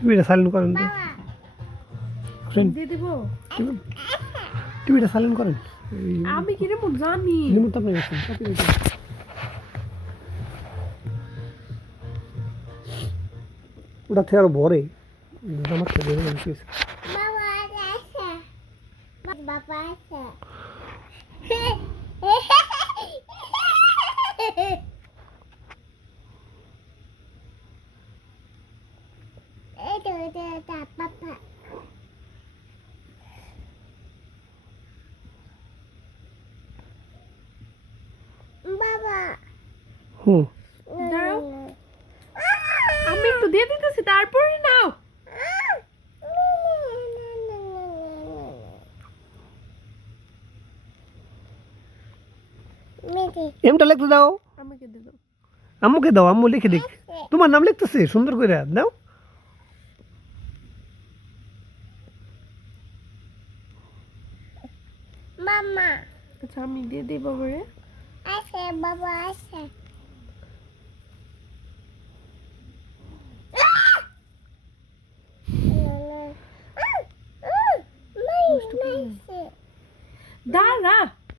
টিভিটা সাইলেন্ট করেন তো দিয়ে দিব টিভিটা সাইলেন্ট করেন আমি কি রিমোট জানি রিমোট আপনার কাছে কপি রেখে ওটা থেকে আরো ভরে আমার খেয়ে দেবে বাবা আছে Papa. Baba. দাঁড়াও আমি একটু দিয়ে দিতেছি তারপরে নাও এমটা লিখতে দাও আমাকে দিয়ে দাও আম্মুকে দাও আম্মু লিখে দিক তোমার নাম লিখতেছে সুন্দর করে দাও Mama. আচ্ছা আমি দিয়ে দিই বাবারে Ase baba ase. দাঁড়া